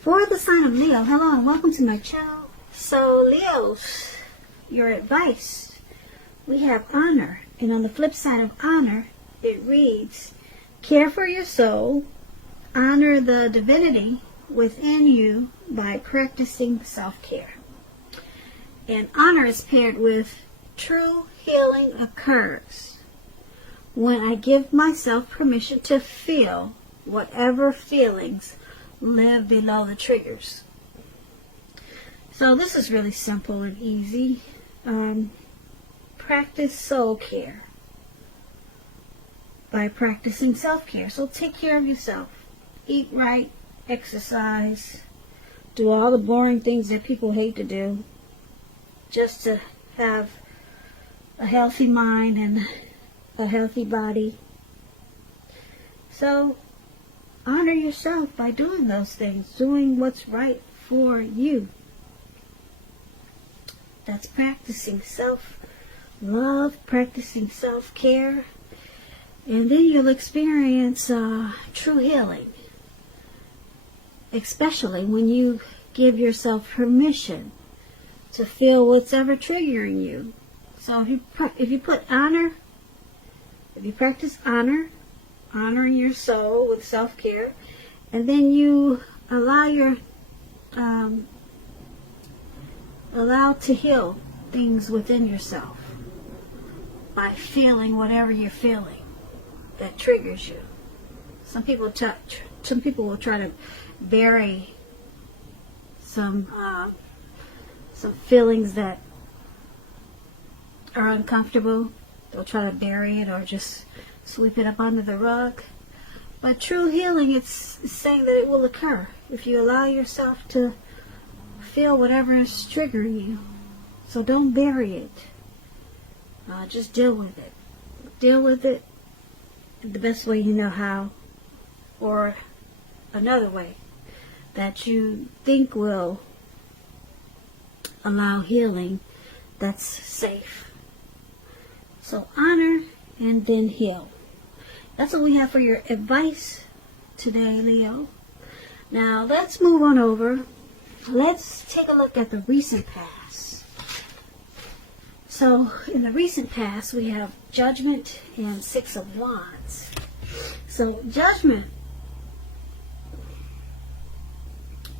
For the sign of Leo, hello and welcome to my channel. So Leos, your advice, we have honor. And on the flip side of honor, it reads, care for your soul, honor the divinity within you by practicing self-care. And honor is paired with true healing occurs when I give myself permission to feel whatever feelings live below the triggers. So this is really simple and easy. Practice soul care by practicing self-care. So take care of yourself. Eat right, exercise, do all the boring things that people hate to do just to have a healthy mind and a healthy body. So honor yourself by doing those things, doing what's right for you. That's practicing self-love, practicing self-care, and then you'll experience true healing, especially when you give yourself permission to feel what's ever triggering you. So if you put honor, if you practice honoring your soul with self-care, and then you allow to heal things within yourself by feeling whatever you're feeling that triggers you. Some people will try to bury some feelings that are uncomfortable. They'll try to bury it or just sweep it up under the rug. But true healing, it's saying that it will occur if you allow yourself to feel whatever is triggering you. So don't bury it. Just deal with it. Deal with it the best way you know how, or another way that you think will allow healing that's safe. So honor and then heal. That's what we have for your advice today, Leo. Now let's move on over. Let's take a look at the recent past. So in the recent past, we have Judgment and Six of Wands. So Judgment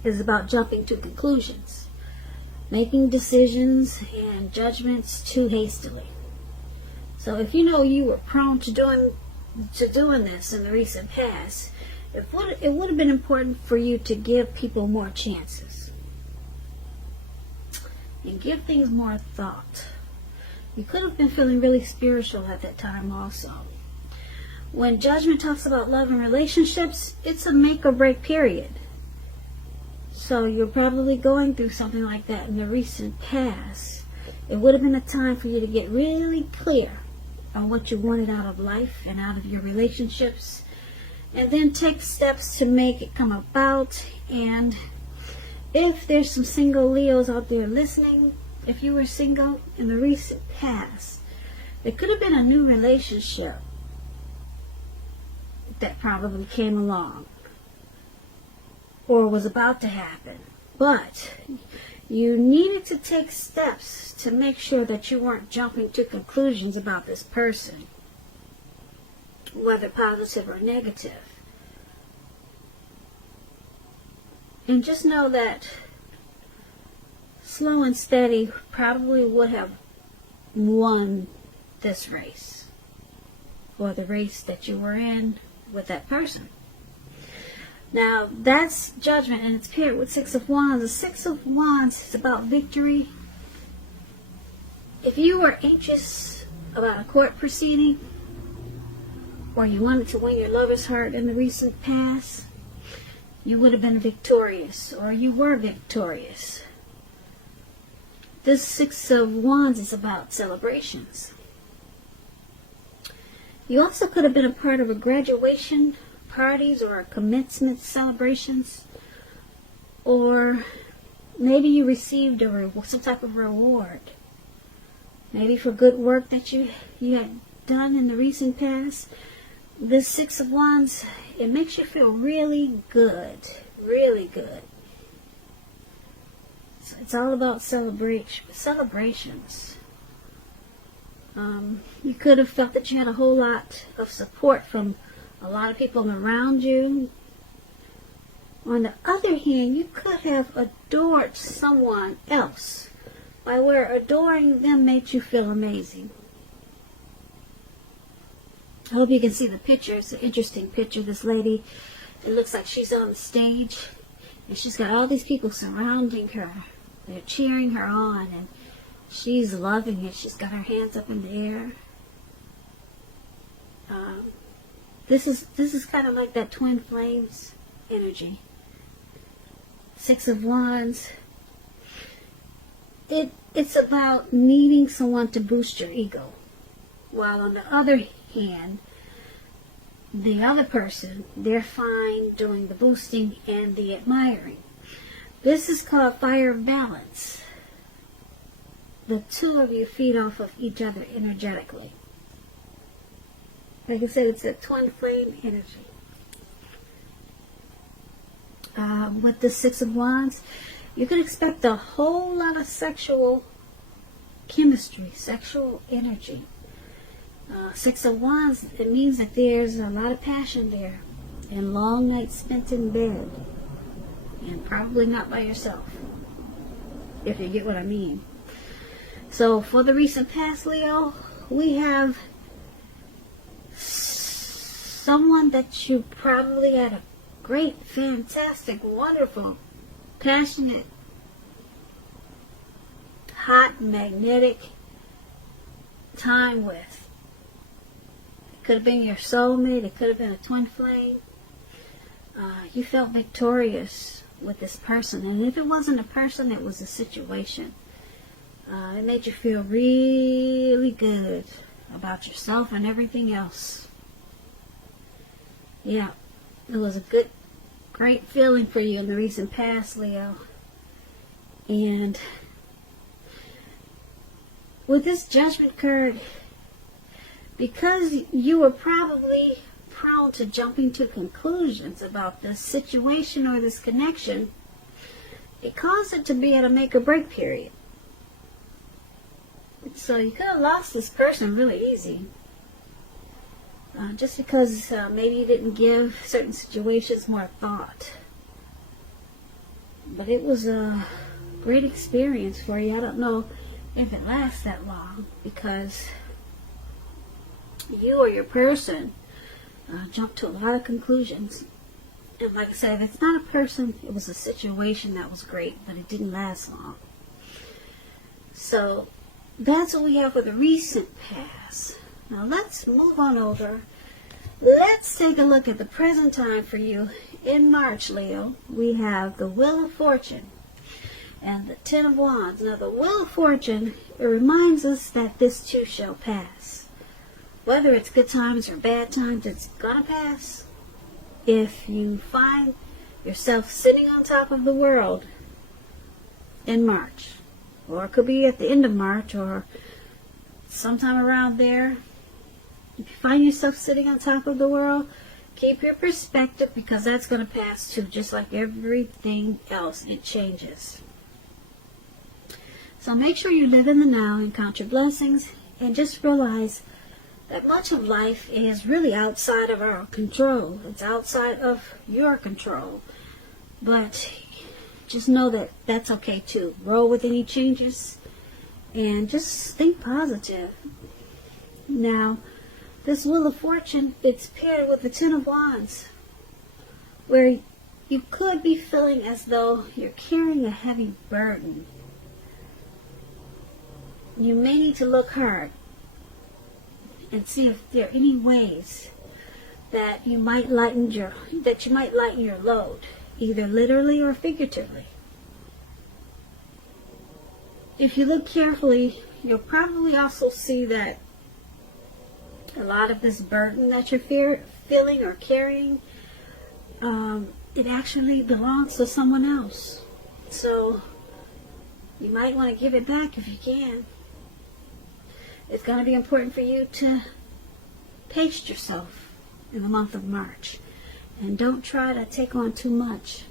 is about jumping to conclusions, making decisions and judgments too hastily. So if you know you were prone to doing this in the recent past, it would have been important for you to give people more chances and give things more thought. You could have been feeling really spiritual at that time also. When Judgment talks about love and relationships, it's a make or break period. So you're probably going through something like that in the recent past. It would have been a time for you to get really clear on what you wanted out of life and out of your relationships, and then take steps to make it come about. And if there's some single Leos out there listening, if you were single in the recent past, there could have been a new relationship that probably came along or was about to happen, but you needed to take steps to make sure that you weren't jumping to conclusions about this person, whether positive or negative. And just know that slow and steady probably would have won this race, or the race that you were in with that person. Now, that's Judgment, and it's paired with Six of Wands. The Six of Wands is about victory. If you were anxious about a court proceeding, or you wanted to win your lover's heart in the recent past, you would have been victorious, or you were victorious. This Six of Wands is about celebrations. You also could have been a part of a graduation parties or commencement celebrations, or maybe you received some type of reward, maybe for good work that you had done in the recent past. This Six of Wands, it makes you feel really good, really good. It's all about celebrations. You could have felt that you had a whole lot of support from a lot of people around you. On the other hand, you could have adored someone else, by where adoring them made you feel amazing. I hope you can see the picture. It's an interesting picture. This lady, it looks like she's on the stage, and she's got all these people surrounding her. They're cheering her on, and she's loving it. She's got her hands up in the air. This is kind of like that twin flames energy. Six of Wands. It's about needing someone to boost your ego. While on the other hand, the other person, they're fine doing the boosting and the admiring. This is called fire balance. The two of you feed off of each other energetically. Like I said, it's a twin flame energy. With the Six of Wands, you can expect a whole lot of sexual chemistry, sexual energy. Six of Wands, it means that there's a lot of passion there, and long nights spent in bed, and probably not by yourself, if you get what I mean. So for the recent past, Leo, we have someone that you probably had a great, fantastic, wonderful, passionate, hot, magnetic time with. It could have been your soulmate. It could have been a twin flame. You felt victorious with this person. And if it wasn't a person, it was a situation. It made you feel really good about yourself and everything else. Yeah, it was a great feeling for you in the recent past, Leo. And with this Judgment card, because you were probably prone to jumping to conclusions about this situation or this connection, it caused it to be at a make or break period. So you could have lost this person really easy. Just because maybe you didn't give certain situations more thought. But it was a great experience for you. I don't know if it lasts that long, because you or your person jumped to a lot of conclusions. And like I said, if it's not a person, it was a situation that was great, but it didn't last long. So that's what we have for the recent past. Now let's move on over. Let's take a look at the present time for you. In March, Leo, we have the Wheel of Fortune and the Ten of Wands. Now the Wheel of Fortune, it reminds us that this too shall pass. Whether it's good times or bad times, it's gonna pass. If you find yourself sitting on top of the world in March, or it could be at the end of March or sometime around there, if you find yourself sitting on top of the world, keep your perspective, because that's going to pass too. Just like everything else, it changes. So make sure you live in the now and count your blessings, and just realize that much of life is really outside of our control. It's outside of your control. But just know that that's okay too. Roll with any changes and just think positive. Now, this Wheel of Fortune, it's paired with the Ten of Wands, where you could be feeling as though you're carrying a heavy burden. You may need to look hard and see if there are any ways that you might lighten your load, either literally or figuratively. If you look carefully, you'll probably also see that a lot of this burden that you're feeling or carrying, it actually belongs to someone else. So you might want to give it back if you can. It's going to be important for you to pace yourself in the month of March, and don't try to take on too much.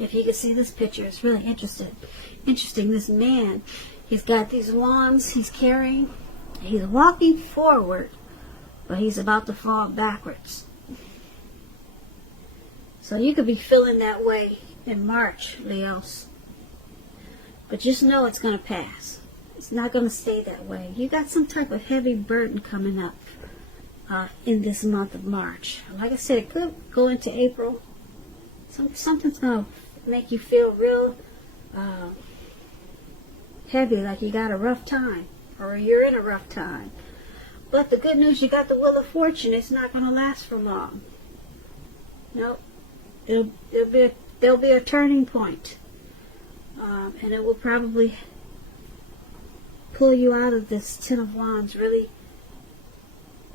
If you can see this picture, it's really interesting. This man, he's got these wands he's carrying. He's walking forward, but he's about to fall backwards. So you could be feeling that way in March, Leos. But just know it's going to pass. It's not going to stay that way. You got some type of heavy burden coming up in this month of March. Like I said, it could go into April. Something's going to make you feel real heavy, like you got a rough time, or you're in a rough time. But the good news, you got the Wheel of Fortune. It's not going to last for long. Nope. There'll be a turning point. And it will probably pull you out of this Ten of Wands really,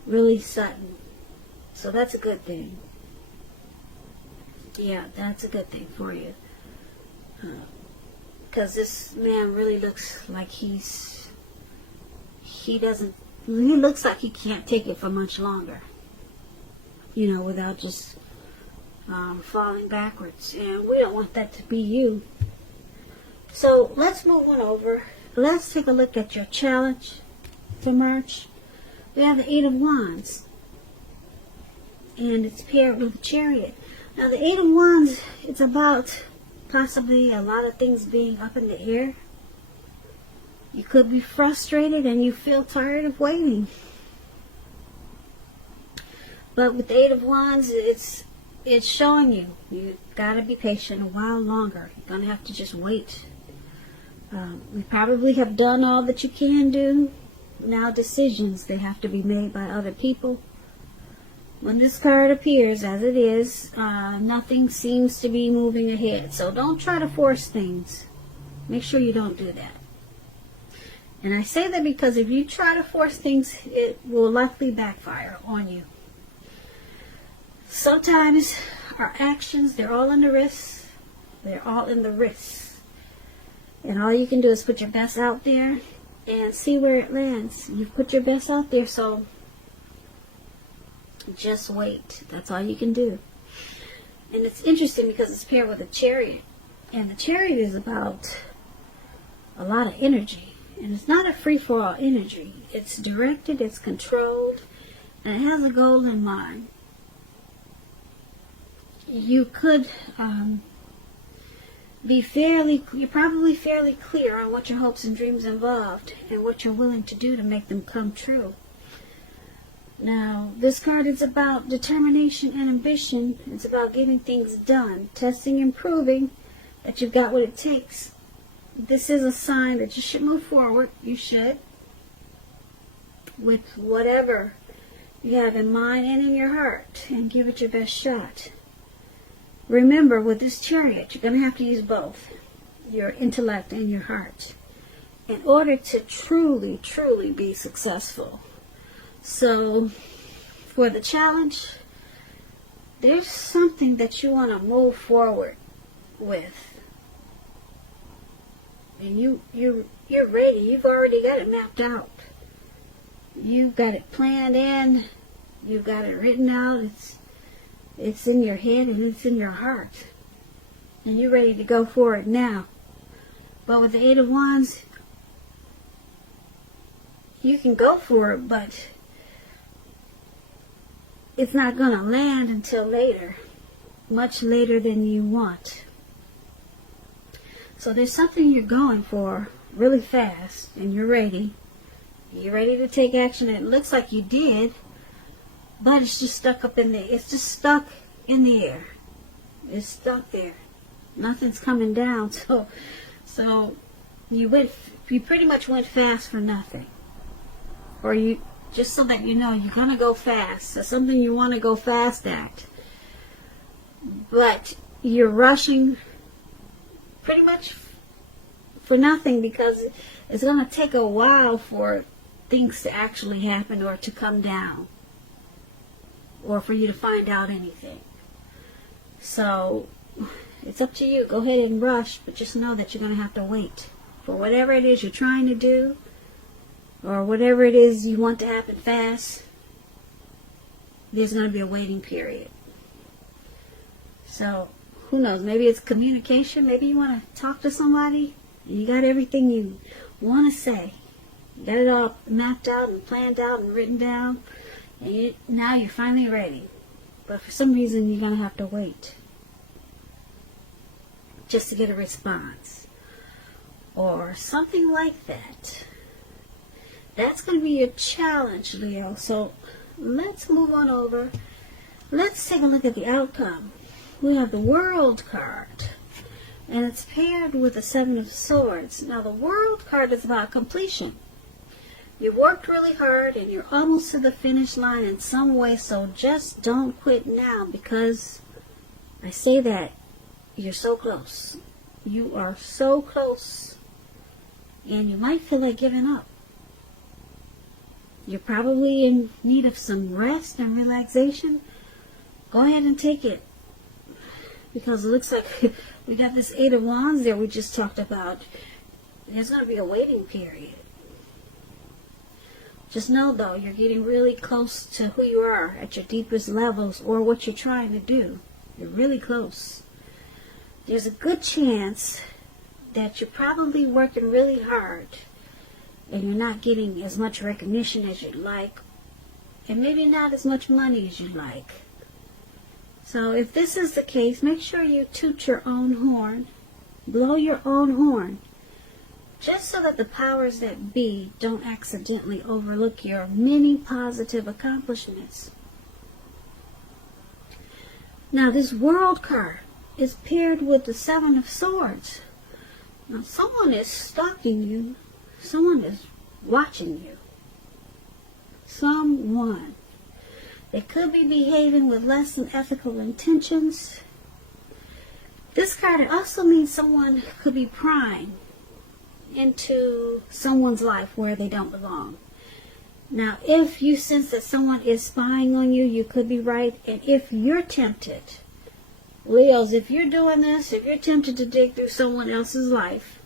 really sudden. So that's a good thing. Yeah, that's a good thing for you. Because this man really looks like he looks like he can't take it for much longer. You know, without just falling backwards. And we don't want that to be you. So let's move on over. Let's take a look at your challenge for March. We have the Eight of Wands. And it's paired with the Chariot. Now the Eight of Wands, it's about possibly a lot of things being up in the air. You could be frustrated and you feel tired of waiting. But with the Eight of Wands, it's showing you got to be patient a while longer. You're going to have to just wait. We probably have done all that you can do. Now decisions, they have to be made by other people. When this card appears, as it is, nothing seems to be moving ahead. So don't try to force things. Make sure you don't do that. And I say that because if you try to force things, it will likely backfire on you. Sometimes our actions, they're all in the wrists. They're all in the wrists. And all you can do is put your best out there and see where it lands. You've put your best out there, so just wait. That's all you can do. And it's interesting because it's paired with a Chariot. And the Chariot is about a lot of energy. And it's not a free-for-all energy. It's directed, it's controlled, and it has a goal in mind. You could you're probably fairly clear on what your hopes and dreams involved and what you're willing to do to make them come true. Now, this card is about determination and ambition. It's about getting things done, testing and proving that you've got what it takes. This is a sign that you should move forward. You should. With whatever you have in mind and in your heart, and give it your best shot. Remember, with this Chariot, you're going to have to use both, your intellect and your heart, in order to truly, truly be successful. So, for the challenge, there's something that you want to move forward with. And you're ready. You've already got it mapped out. You've got it planned in. You've got it written out. It's in your head and it's in your heart. And you're ready to go for it now. But with the Eight of Wands, you can go for it, but it's not going to land until later. Much later than you want. So there's something you're going for really fast, and you're ready. You're ready to take action. It looks like you did. But it's just stuck up in the, it's just stuck in the air. It's stuck there. Nothing's coming down. So you pretty much went fast for nothing. Or you, just so that you know, you're going to go fast. That's something you want to go fast at. But you're rushing pretty much for nothing, because it's going to take a while for things to actually happen or to come down, or for you to find out anything. So it's up to you. Go ahead and rush, but just know that you're going to have to wait for whatever it is you're trying to do, or whatever it is you want to happen fast. There's going to be a waiting period. So who knows, maybe it's communication. Maybe you want to talk to somebody and you got everything you want to say. You got it all mapped out and planned out and written down, and now you're finally ready. But for some reason, you're going to have to wait just to get a response or something like that. That's going to be your challenge, Leo. So let's move on over. Let's take a look at the outcome. We have the World card, and it's paired with the Seven of Swords. Now, the World card is about completion. You worked really hard, and you're almost to the finish line in some way, so just don't quit now, because I say that you're so close. You are so close, and you might feel like giving up. You're probably in need of some rest and relaxation. Go ahead and take it, because it looks like we got this Eight of Wands there we just talked about. There's going to be a waiting period. Just know, though, you're getting really close to who you are at your deepest levels, or what you're trying to do. You're really close. There's a good chance that you're probably working really hard and you're not getting as much recognition as you'd like, and maybe not as much money as you'd like. So if this is the case, make sure you toot your own horn, blow your own horn, just so that the powers that be don't accidentally overlook your many positive accomplishments. Now, this World card is paired with the Seven of Swords. Now, someone is stalking you. Someone is watching you. Someone. They could be behaving with less than ethical intentions. This card also means someone could be prying into someone's life where they don't belong. Now, if you sense that someone is spying on you, you could be right. And if you're tempted, Leos, if you're doing this, if you're tempted to dig through someone else's life,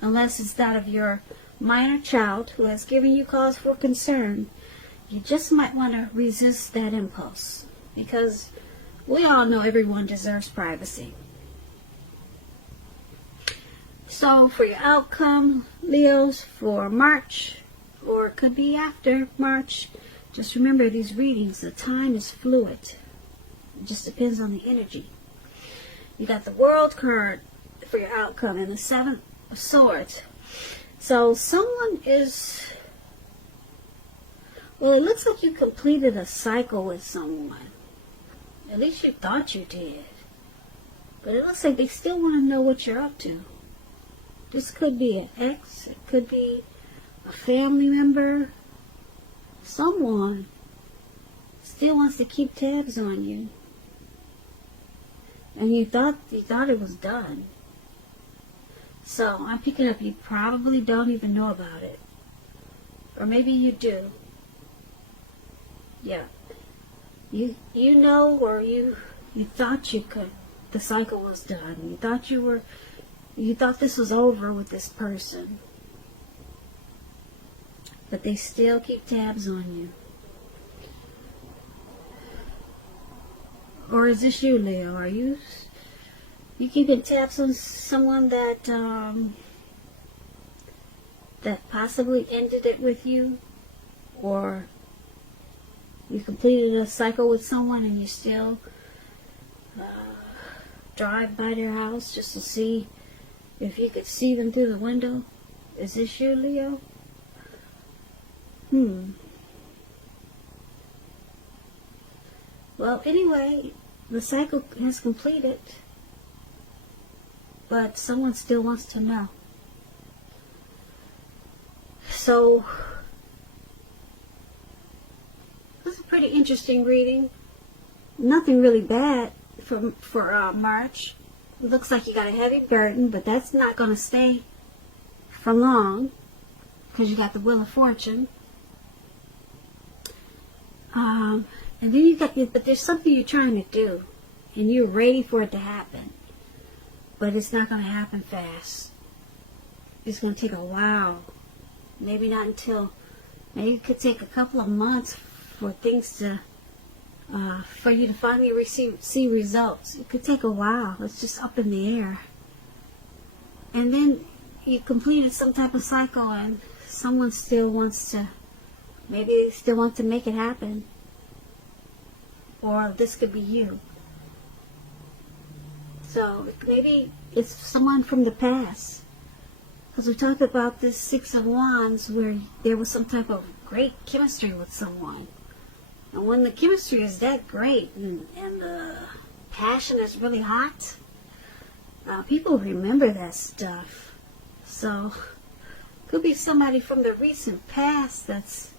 unless it's that of your minor child who has given you cause for concern, you just might want to resist that impulse, because we all know everyone deserves privacy. So for your outcome, Leos, for March, or it could be after March, just remember these readings, the time is fluid. It just depends on the energy. You got the World card for your outcome and the Seven of Swords. So someone is, well, it looks like you completed a cycle with someone. At least you thought you did. But it looks like they still want to know what you're up to. This could be an ex, it could be a family member. Someone still wants to keep tabs on you. And you thought it was done. So I'm picking up you probably don't even know about it. Or maybe you do. Yeah. You know, or you thought you could. The cycle was done. You thought this was over with this person. But they still keep tabs on you. Or is this you, Leo? Are you keeping tabs on someone that possibly ended it with you? Or you completed a cycle with someone and you still drive by their house just to see if you could see them through the window? Is this you, Leo? Well, anyway, the cycle has completed, but someone still wants to know. So, this is a pretty interesting reading. Nothing really bad for March. It looks like you got a heavy burden, but that's not going to stay for long, because you got the Wheel of Fortune. And then you got, but there's something you're trying to do, and you're ready for it to happen, but it's not going to happen fast. It's going to take a while. Maybe not until, maybe it could take a couple of months for things to for you to finally see results. It could take a while. It's just up in the air. And then you completed some type of cycle and someone still wants to, maybe they still want to make it happen. Or this could be you. So maybe it's someone from the past. Because we talked about this Six of Wands where there was some type of great chemistry with someone. And when the chemistry is that great and the passion is really hot, people remember that stuff. So, could be somebody from the recent past that's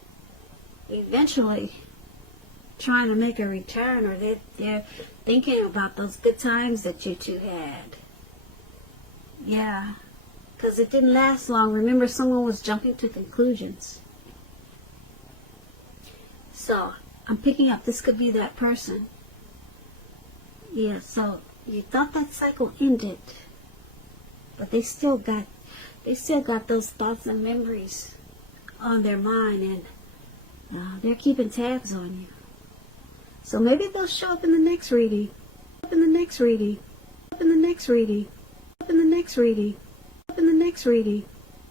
eventually trying to make a return, or they're thinking about those good times that you two had. Yeah, because it didn't last long. Remember, someone was jumping to conclusions. So, I'm picking up, this could be that person. Yeah, so you thought that cycle ended, but they still got those thoughts and memories on their mind, and they're keeping tabs on you. So maybe they'll show up in the next reading. Up in the next reading. Up in the next reading. Up in the next reading. Up in the next reading.